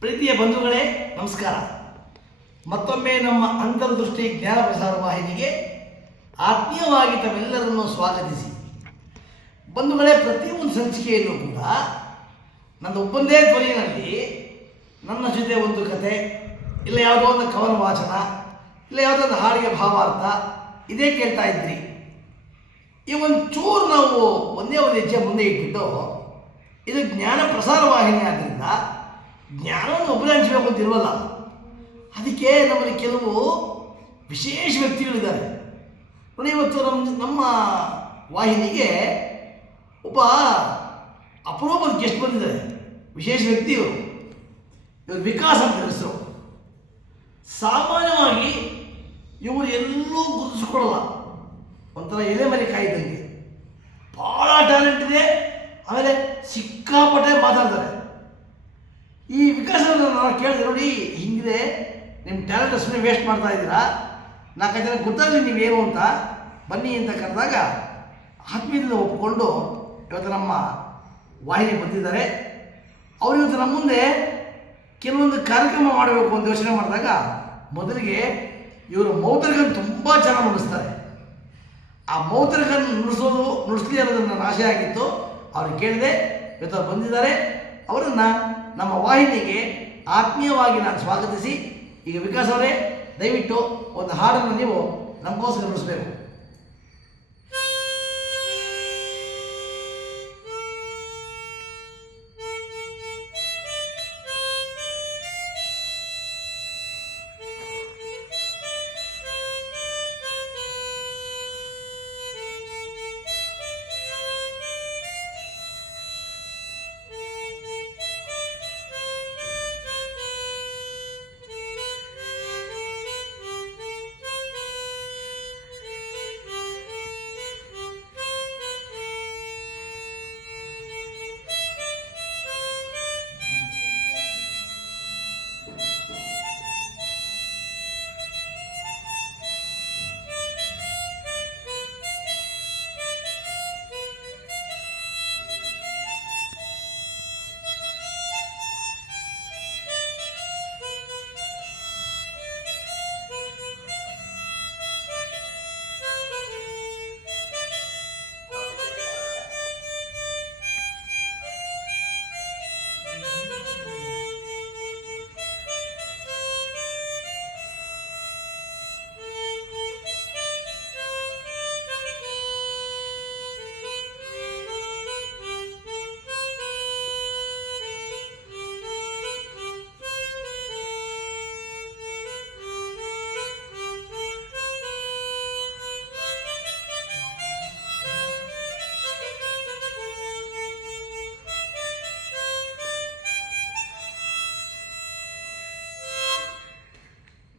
ಪ್ರೀತಿಯ ಬಂಧುಗಳೇ, ನಮಸ್ಕಾರ. ಮತ್ತೊಮ್ಮೆ ನಮ್ಮ ಅಂತರ್ದೃಷ್ಟಿ ಜ್ಞಾನ ಪ್ರಸಾರ ವಾಹಿನಿಗೆ ಆತ್ಮೀಯವಾಗಿ ತಮ್ಮೆಲ್ಲರನ್ನು ಸ್ವಾಗತಿಸಿ. ಬಂಧುಗಳೇ ಪ್ರತಿಯೊಂದು ಸಂಚಿಕೆಯಲ್ಲೂ ಕೂಡ ನನ್ನ ಒಬ್ಬಂದೇ ಧ್ವನಿಯಲ್ಲಿ ನನ್ನ ಜೊತೆ ಒಂದು ಕತೆ, ಇಲ್ಲ ಯಾವುದೋ ಒಂದು ಕವನ ವಾಚನ, ಇಲ್ಲ ಯಾವುದೋ ಒಂದು ಹಾಡಿಗೆ ಭಾವಾರ್ಥ, ಇದೇ ಕೇಳ್ತಾ ಇದ್ರಿ. ಈ ಒಂದು ಚೂರು ನಾವು ಒಂದೇ ಒಂದು ಹೆಜ್ಜೆ ಮುಂದೆ ಇಟ್ಬಿಟ್ಟು ಇದು ಜ್ಞಾನ ಪ್ರಸಾರ ವಾಹಿನಿ ಆದ್ದರಿಂದ ಜ್ಞಾನವನ್ನು ಒಬ್ಬರೇ ಹಂಚಬೇಕು ಅದಕ್ಕೆ ನಮ್ಮಲ್ಲಿ ಕೆಲವು ವಿಶೇಷ ವ್ಯಕ್ತಿಗಳಿದ್ದಾರೆ. ನೋಡಿ, ಇವತ್ತು ನಮ್ಮ ನಮ್ಮ ವಾಹಿನಿಗೆ ಒಬ್ಬ ಅಪರೂಪದ ಗೆಸ್ಟ್ ಬಂದಿದ್ದಾರೆ. ವಿಶೇಷ ವ್ಯಕ್ತಿ ಇವರು. ಇವರು ವಿಕಾಸ್ ಅಂತ ಹೆಸರು. ಸಾಮಾನ್ಯವಾಗಿ ಇವರು ಎಲ್ಲೂ ಗುರುತಿಸ್ಕೊಳ್ಳಲ್ಲ. ಒಂಥರ ಎಲೆ ಮನೆ ಕಾಯ್ದಂಗೆ. ಭಾಳ ಟ್ಯಾಲೆಂಟ್ ಇದೆ. ಆಮೇಲೆ ಸಿಕ್ಕಾಪಟ್ಟೆ ಮಾತಾಡ್ತಾರೆ ಈ ವಿಕಾಸವನ್ನು ನಾನು ಕೇಳಿದೆ ಹಿಂಗಿದೆ ನಿಮ್ಮ ಟ್ಯಾಲೆಂಟ್ ಸುಮ್ಮನೆ ವೇಸ್ಟ್ ಮಾಡ್ತಾ ಇದ್ದೀರಾ? ನಾಲ್ಕು ಜನ ಗೊತ್ತಾಗಲಿ ನೀವೇನು ಅಂತ ಬನ್ನಿ ಅಂತ ಕರೆದಾಗ ಆತ್ಮೀಯದಿಂದ ಒಪ್ಪಿಕೊಂಡು ಇವತ್ತು ನಮ್ಮ ವಾಹಿನಿ ಬಂದಿದ್ದಾರೆ. ಅವರು ಇವತ್ತು ನಮ್ಮ ಮುಂದೆ ಕೆಲವೊಂದು ಕಾರ್ಯಕ್ರಮ ಮಾಡಬೇಕು ಅಂತ ಯೋಚನೆ ಮಾಡಿದಾಗ ಮೊದಲಿಗೆ ಇವರು ಮೌತರ್ಗನ್ ತುಂಬ ಚೆನ್ನಾಗಿ ನುಡಿಸ್ತಾರೆ. ಆ ಮೌತರ್ಗನ್ ನುಡಿಸೋದು ನುಡಿಸ್ಲಿ ಅನ್ನೋದು ನನ್ನ ಆಸೆ ಆಗಿತ್ತು. ಅವ್ರಿಗೆ ಕೇಳಿದೆ, ಇವತ್ತು ಬಂದಿದ್ದಾರೆ. ಅವರನ್ನು ನಮ್ಮ ವಾಹಿನಿಗೆ ಆತ್ಮೀಯವಾಗಿ ನಾನು ಸ್ವಾಗತಿಸಿ. ಈಗ ವಿಕಾಸ್ ಅವರೇ ದಯವಿಟ್ಟು ಒಂದು ಹಾಡನ್ನು ನೀವು ನಮಗೋಸ್ಕರ ನುಡಿಸ್ಬೇಕು.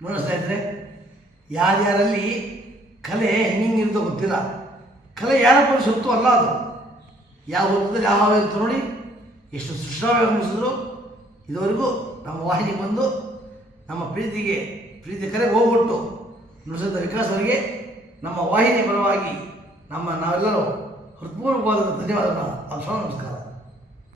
ನೋಡಿಸ್ತಾ ಇದ್ರೆ ಯಾರ್ಯಾರಲ್ಲಿ ಕಲೆ ಹೆಂಗಿರುತ್ತೋ ಗೊತ್ತಿಲ್ಲ. ಕಲೆ ಯಾರಪ್ಪ ಸೊತ್ತು ಅಲ್ಲ ಅದು. ಯಾವ ಹೊತ್ತದಲ್ಲಿ ಯಾವ ಇರುತ್ತೆ ನೋಡಿ, ಎಷ್ಟು ಸುಶ್ರಾವ್ಯ ಇದುವರೆಗೂ ನಮ್ಮ ವಾಹಿನಿಗೆ ಬಂದು ನಮ್ಮ ಪ್ರೀತಿಗೆ ಪ್ರೀತಿ ಕರೆಗೆ ಹೋಗ್ಬಿಟ್ಟು ನುಡಿಸಿದ ವಿಕಾಸ್ ಅವರಿಗೆ ನಮ್ಮ ವಾಹಿನಿ ಪರವಾಗಿ ನಮ್ಮ ನಾವೆಲ್ಲರೂ ಹೃತ್ಪೂರ್ವಕವಾದ ಧನ್ಯವಾದಗಳನ್ನು ಅಲ್ಸ ನಮಸ್ಕಾರ.